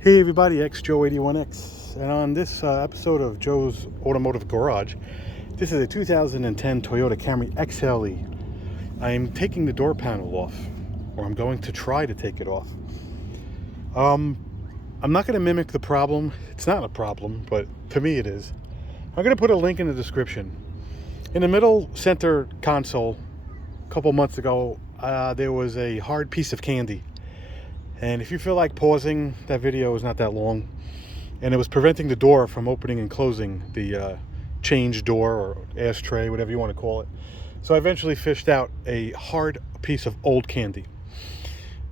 Hey everybody, XJoe81X, and on this episode of Joe's Automotive Garage, this is a 2010 Toyota Camry XLE. I'm taking the door panel off, or I'm going to try to take it off. I'm not going to mimic the problem. It's not a problem, but to me it is. I'm going to put a link in the description. In the middle center console, a couple months ago, there was a hard piece of candy. And if you feel like pausing, that video is not that long. And it was preventing the door from opening and closing, the change door or ashtray, whatever you want to call it. So I eventually fished out a hard piece of old candy.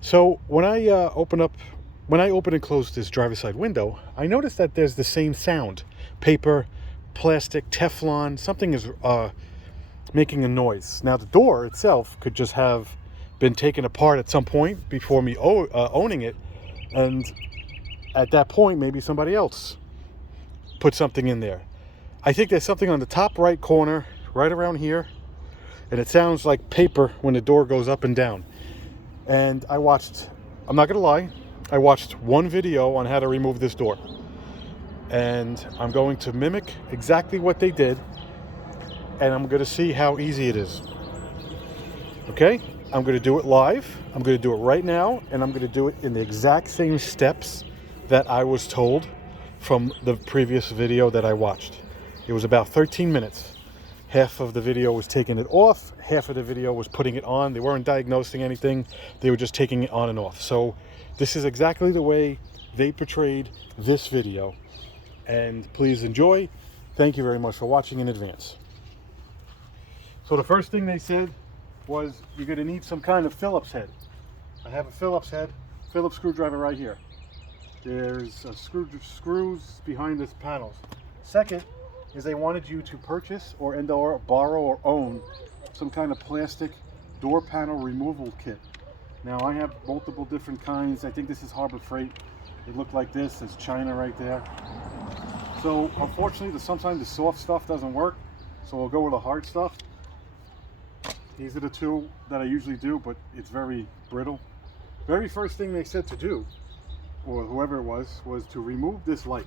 So when I open and close this driver's side window, I noticed that there's the same sound. Paper, plastic, Teflon, something is making a noise. Now the door itself could just have been taken apart at some point before me owning it, and at that point maybe somebody else put something in there. I think there's something on the top right corner right around here, and it sounds like paper when the door goes up and down. And I'm not gonna lie, I watched one video on how to remove this door, and I'm going to mimic exactly what they did, and I'm going to see how easy it is. Okay, I'm going to do it live. I'm going to do it right now, and I'm going to do it in the exact same steps that I was told from the previous video that I watched. It was about 13 minutes. Half of the video was taking it off, half of the video was putting it on. They weren't diagnosing anything, they were just taking it on and off. So this is exactly the way they portrayed this video. And please enjoy. Thank you very much for watching in advance. So the first thing they said was you're going to need some kind of Phillips head. I have a Phillips head, Phillips screwdriver right here. There's screws behind this panels. Second is they wanted you to purchase or borrow or own some kind of plastic door panel removal kit. Now I have multiple different kinds. I think this is Harbor Freight. It looked like this. There's China right there. So unfortunately, sometimes the soft stuff doesn't work, so we'll go with the hard stuff. These are the two that I usually do, but it's very brittle. Very first thing they said to do, or whoever it was to remove this light.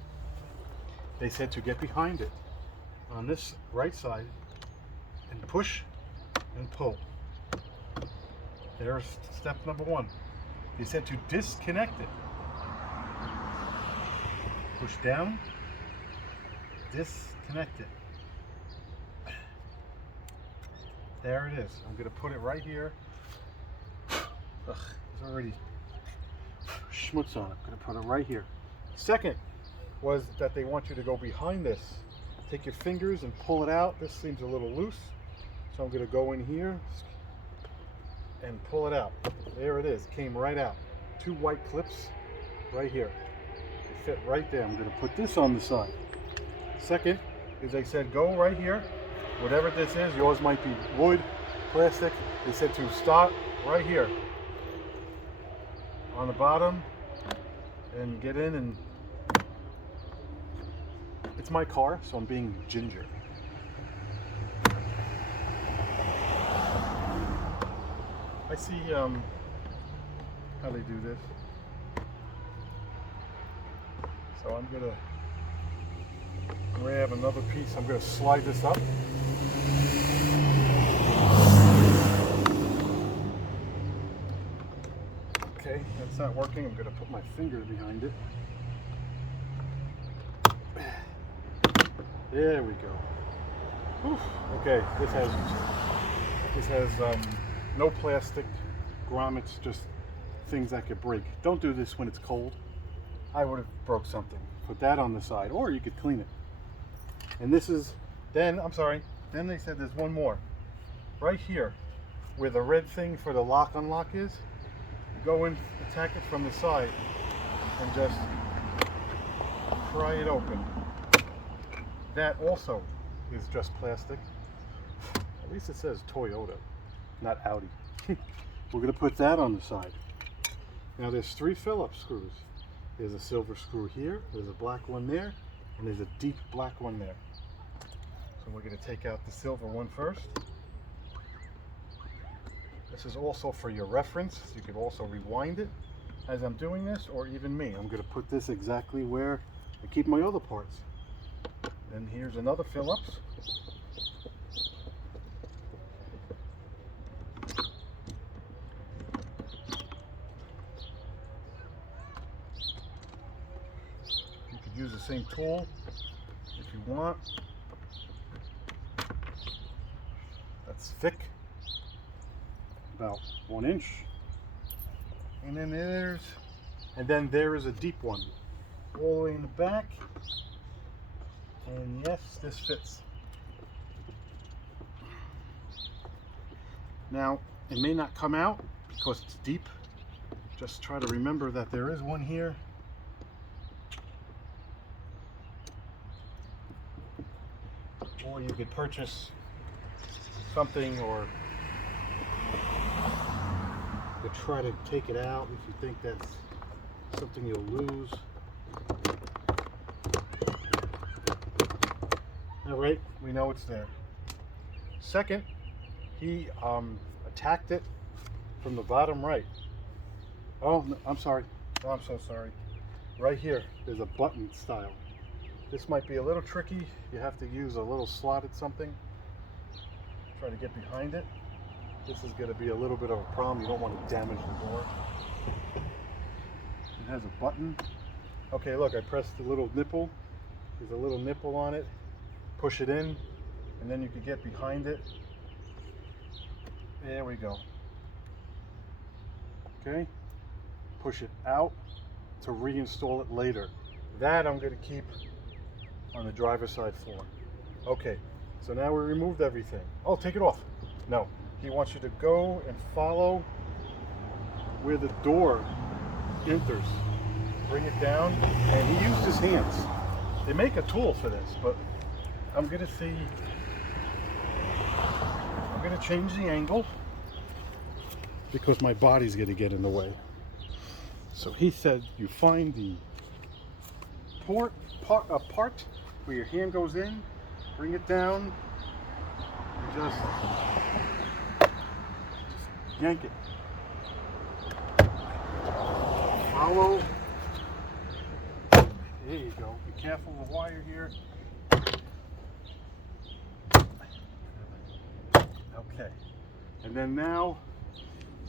They said to get behind it on this right side and push and pull. There's step number one. They said to disconnect it. Push down, disconnect it. There it is. I'm going to put it right here. Ugh, there's already schmutz on it. I'm going to put it right here. Second was that they want you to go behind this. Take your fingers and pull it out. This seems a little loose. So I'm going to go in here and pull it out. There it is. It came right out. Two white clips right here. They fit right there. I'm going to put this on the side. Second is they said go right here. Whatever this is, yours might be wood, plastic. They said to start right here on the bottom and get in, and it's my car, so I'm being ginger. I see how they do this. So I'm gonna grab another piece. I'm gonna slide this up. Okay, that's not working. I'm going to put my finger behind it. There we go. Whew. Okay, this has no plastic grommets, just things that could break. Don't do this when it's cold. I would have broke something. Put that on the side, or you could clean it. And this is, then they said there's one more. Right here, where the red thing for the lock unlock is, go in, attack it from the side, and just pry it open. That also is just plastic. At least it says Toyota, not Audi. We're going to put that on the side. Now there's 3 Phillips screws. There's a silver screw here, there's a black one there, and there's a deep black one there. So we're going to take out the silver one first. This is also for your reference. You can also rewind it as I'm doing this, or even me. I'm going to put this exactly where I keep my other parts. And here's another Phillips. You could use the same tool if you want. That's thick, about 1 inch. And then there is a deep one all the way in the back. And yes, this fits. Now, it may not come out because it's deep. Just try to remember that there is one here. Or you could purchase something, or you could try to take it out if you think that's something you'll lose. All right, we know it's there. Second, he attacked it from the bottom right. Oh, no, I'm sorry. Oh, I'm so sorry. Right here, there's a button style. This might be a little tricky. You have to use a little slotted something. Try to get behind it. This is going to be a little bit of a problem. You don't want to damage the door. It has a button. Okay, look, I pressed the little nipple. There's a little nipple on it. Push it in, and then you can get behind it. There we go. Okay, push it out to reinstall it later. That I'm going to keep on the driver's side floor. Okay, so now we removed everything. Oh, take it off. No, he wants you to go and follow where the door enters. Bring it down, and he used his hands. They make a tool for this, but I'm going to change the angle because my body's going to get in the way. So he said you find the part where your hand goes in, bring it down, and just yank it. Follow. There you go. Be careful of the wire here. Okay, and then now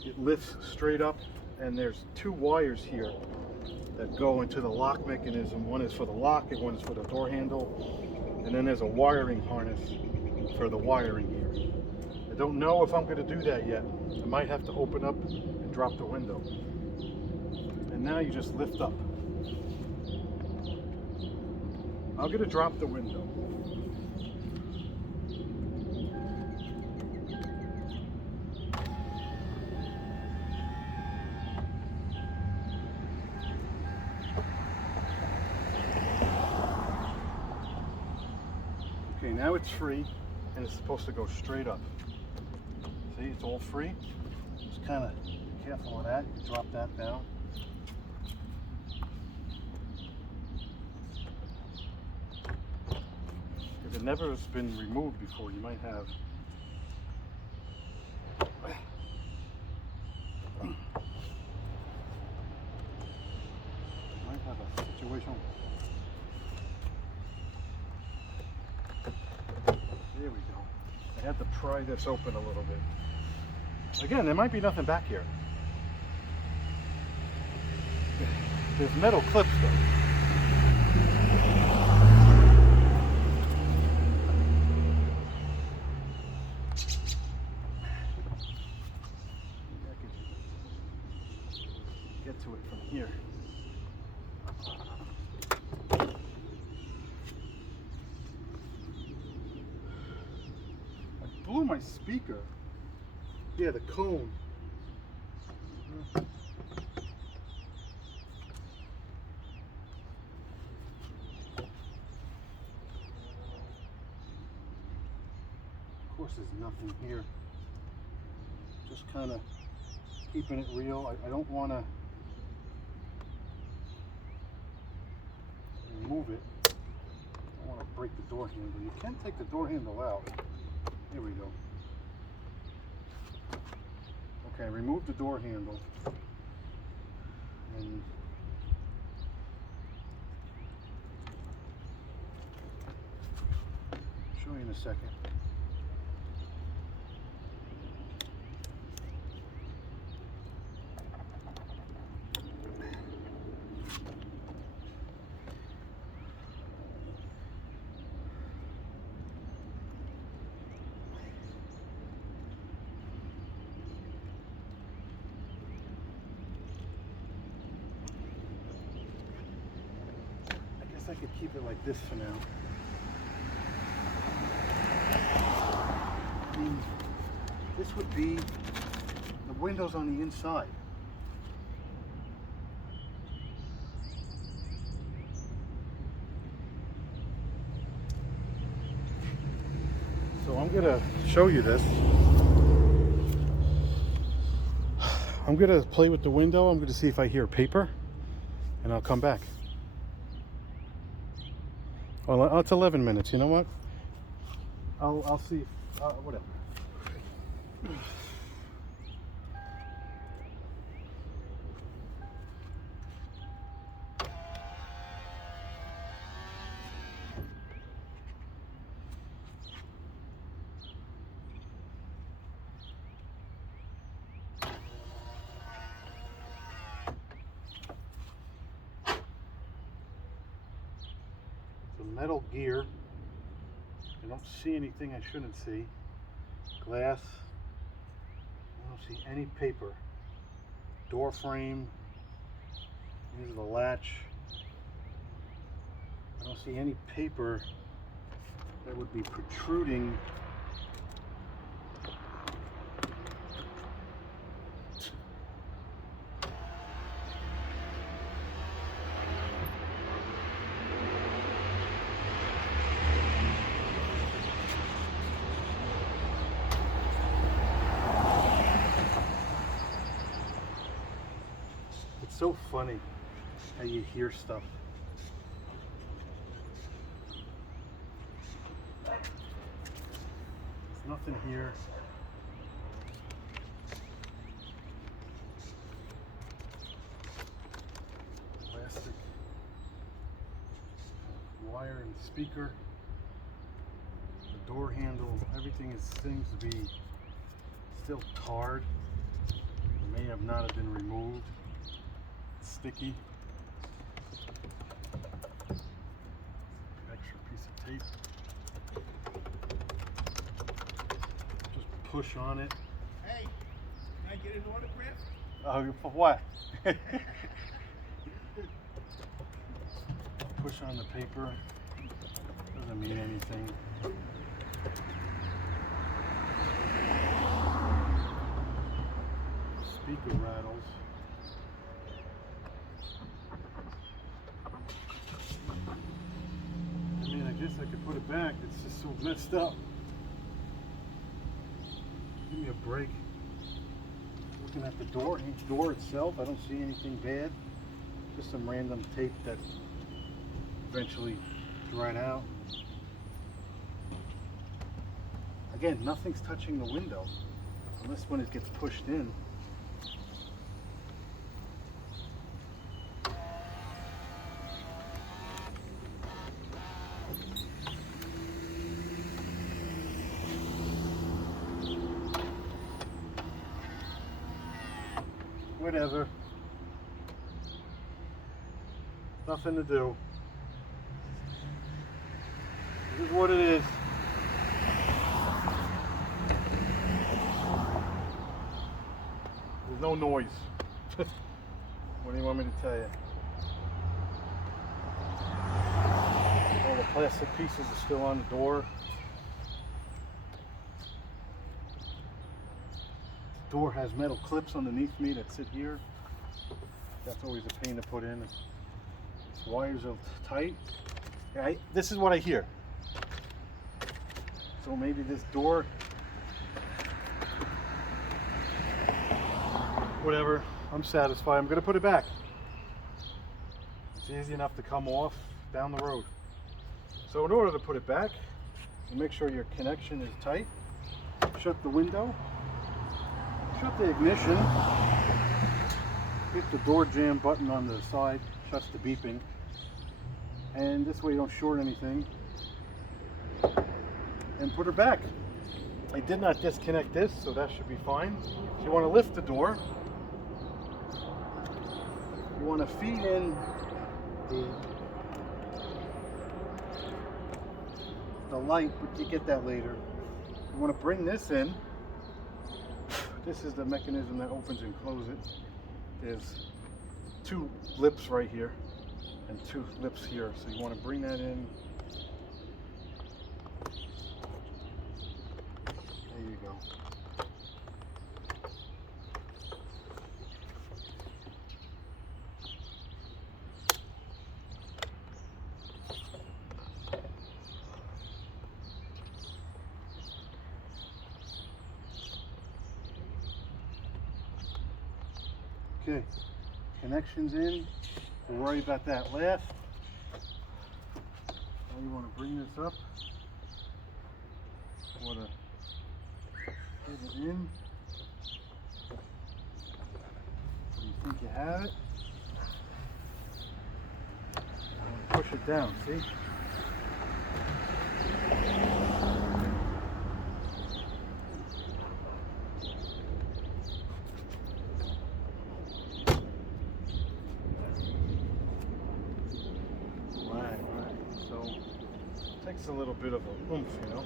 it lifts straight up, and there's 2 wires here that go into the lock mechanism. One is for the lock and one is for the door handle, and then there's a wiring harness for the wiring here. I don't know if I'm going to do that yet. I might have to open up and drop the window. And now you just lift up. I'm going to drop the window. Okay, now it's free, and it's supposed to go straight up. See, it's all free. Just kind of be careful of that. You drop that down. If it never has been removed before, you might have a situation. There we go. I had to pry this open a little bit. Again, there might be nothing back here. There's metal clips though. Get to it from here. I blew my speaker. Yeah, the cone. Of course, there's nothing here. Just kind of keeping it real. I don't want to remove it. I don't want to break the door handle. You can take the door handle out. Here we go. Okay, remove the door handle. And I'll show you in a second. I could keep it like this for now. I mean, this would be the windows on the inside. So I'm gonna show you this. I'm gonna play with the window. I'm gonna see if I hear paper, and I'll come back. Well, it's 11 minutes. You know what? I'll see. Whatever. Metal gear. I don't see anything I shouldn't see. Glass. I don't see any paper. Door frame. Here's the latch. I don't see any paper that would be protruding. So funny how you hear stuff. There's nothing here. Plastic wire and speaker. The door handle, everything seems to be still tarred. It may have not have been removed. Sticky. Extra piece of tape. Just push on it. Hey, can I get an autograph? Oh, for what? Push on the paper. Doesn't mean anything. Speaker rattles. I guess I could put it back. It's just so messed up. Give me a break. Looking at the door itself, I don't see anything bad. Just some random tape that eventually dried out. Again, nothing's touching the window, unless when it gets pushed in. Whatever. Nothing to do. This is what it is. There's no noise. What do you want me to tell you? All the plastic pieces are still on the door. The door has metal clips underneath me that sit here. That's always a pain to put in. Its wires are tight. Yeah, this is what I hear. So maybe this door, whatever, I'm satisfied. I'm gonna put it back. It's easy enough to come off down the road. So in order to put it back, you make sure your connection is tight. Shut the window. Shut the ignition. hit the door jam button on the side, shuts the beeping, and this way you don't short anything, and put her back. I did not disconnect this, so that should be fine. So you want to lift the door. You want to feed in the light, but you get that later. You want to bring this in. This is the mechanism that opens and closes it. There's two lips right here and two lips here, so you want to bring that in. There you go. Okay, connections in. We'll worry about that last. Now you want to bring this up. You want to get it in. You think you have it. And push it down, see? Right. So it takes a little bit of a oomph, you know.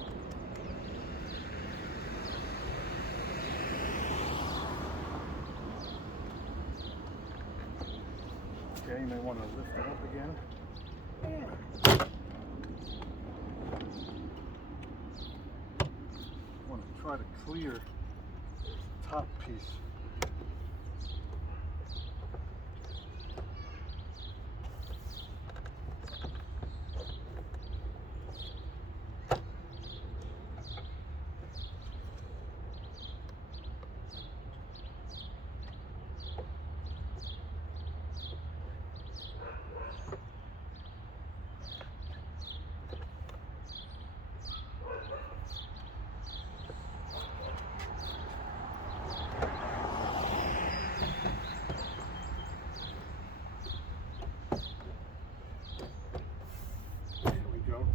Okay, you may want to lift it up again. You want to try to clear the top piece.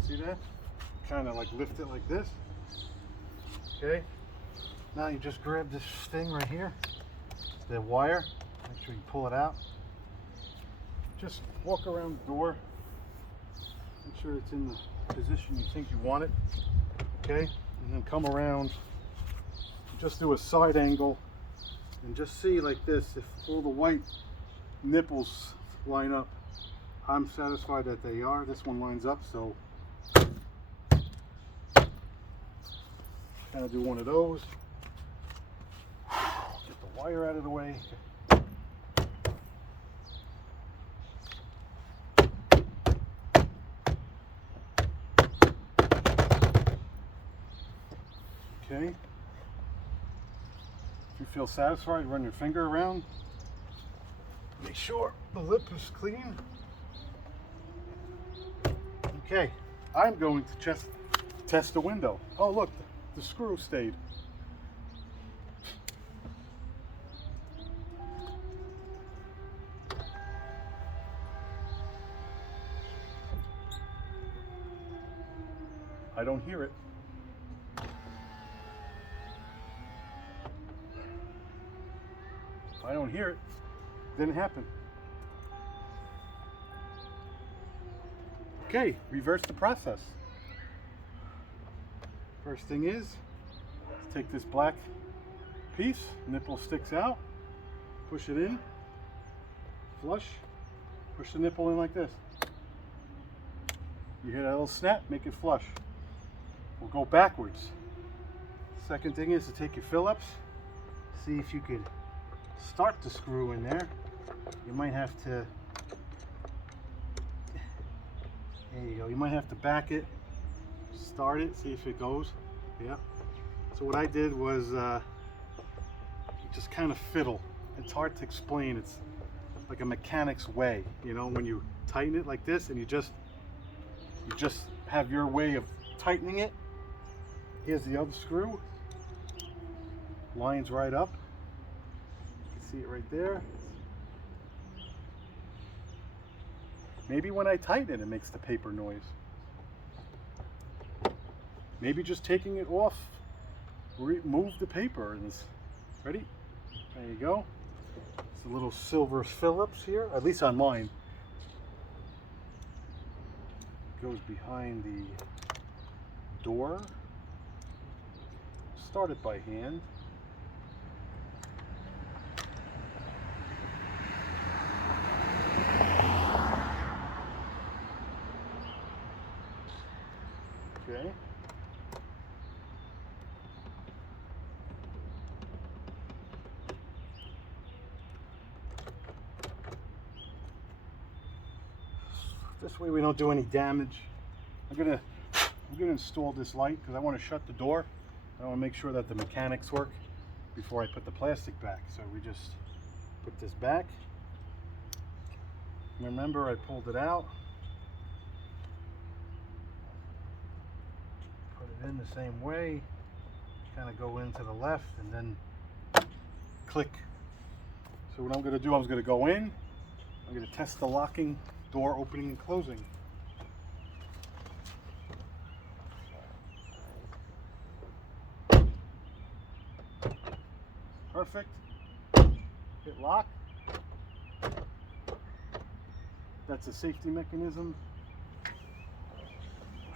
See that? Kind of like lift it like this. Okay. Now you just grab this thing right here, the wire. Make sure you pull it out. Just walk around the door. Make sure it's in the position you think you want it. Okay. And then come around. Just do a side angle and just see like this. If all the white nipples line up, I'm satisfied that they are. This one lines up, so kind of do one of those. Get the wire out of the way. Okay. If you feel satisfied, run your finger around. Make sure the lip is clean. Okay, I'm going to just test the window. Oh look, the screw stayed. I don't hear it. I don't hear it. Didn't happen. Okay, reverse the process. First thing is, let's take this black piece, nipple sticks out, push it in, flush, push the nipple in like this. You hear that little snap, make it flush. We'll go backwards. Second thing is to take your Phillips, see if you could start the screw in there. You might have to, there you go, you might have to back it, start it, see if it goes. Yeah. So what I did was just kind of fiddle. It's hard to explain. It's like a mechanic's way, you know, when you tighten it like this and you just have your way of tightening it. Here's the other screw. Lines right up. You can see it right there. Maybe when I tighten it, it makes the paper noise. Maybe just taking it off, remove the paper. And it's ready. There you go. It's a little silver Phillips here, at least on mine. It goes behind the door. Start it by hand. Okay. This way we don't do any damage. I'm gonna install this light because I want to shut the door. I want to make sure that the mechanics work before I put the plastic back. So we just put this back. Remember, I pulled it out. Put it in the same way. Kind of go into the left and then click. So what I'm going to do, I'm going to go in. I'm going to test the locking, door opening and closing. Perfect. Hit lock. That's a safety mechanism.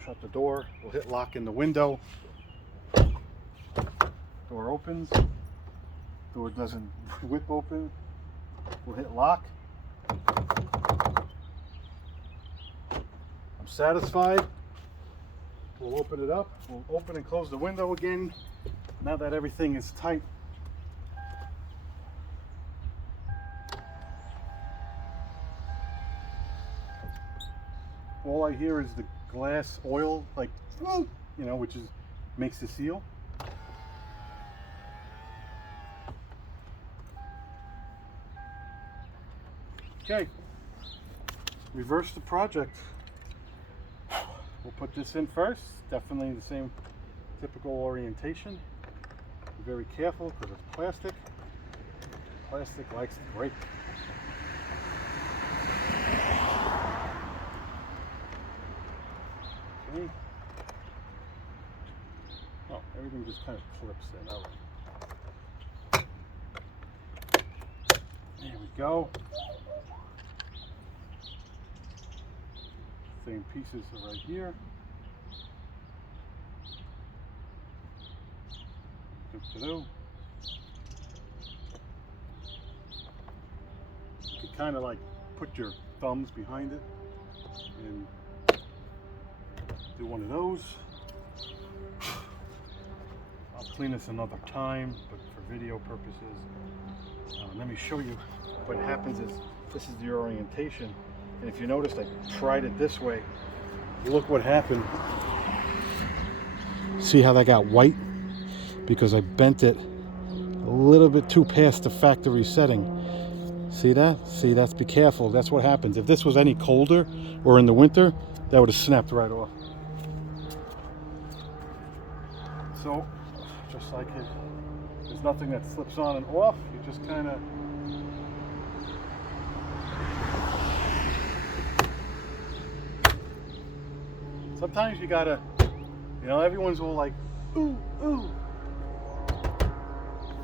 Shut the door. We'll hit lock in the window. Door opens. Door doesn't whip open. We'll hit lock. I'm satisfied. We'll open it up. We'll open and close the window again. Now that everything is tight. All I hear is the glass oil, like, you know, which makes the seal. Okay, reverse the project. We'll put this in first. Definitely the same typical orientation. Be very careful because it's plastic. Plastic likes to break. Okay. Oh, everything just kind of clips in. All right. There we go. Same pieces are right here. You could kind of like put your thumbs behind it and do one of those. I'll clean this another time, but for video purposes, let me show you what happens is this is the orientation. And if you noticed, I tried it this way. Look what happened. See how that got white? Because I bent it a little bit too past the factory setting. See that? See, that's, be careful. That's what happens. If this was any colder or in the winter, that would have snapped right off. So, just like it, there's nothing that slips on and off. You just kind of sometimes you gotta, you know, everyone's all like, ooh, ooh.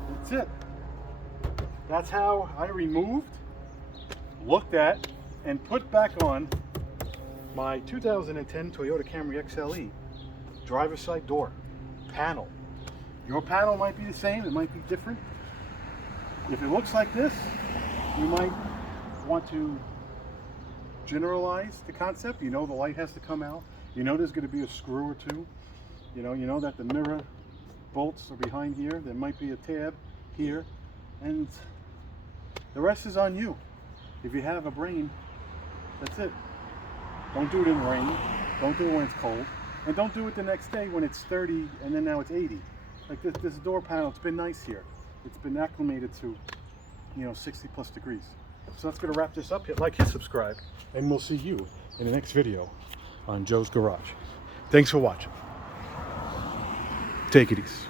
That's it. That's how I removed, looked at, and put back on my 2010 Toyota Camry XLE driver's side door panel. Your panel might be the same, it might be different. If it looks like this, you might want to generalize the concept. You know the light has to come out. You know there's going to be a screw or two. You know that the mirror bolts are behind here. There might be a tab here. And the rest is on you. If you have a brain, that's it. Don't do it in the rain. Don't do it when it's cold. And don't do it the next day when it's 30 and then now it's 80. Like this door panel, it's been nice here. It's been acclimated to, 60 plus degrees. So that's going to wrap this up. Hit like, hit subscribe, and we'll see you in the next video on Joe's Garage. Thanks for watching. Take it easy.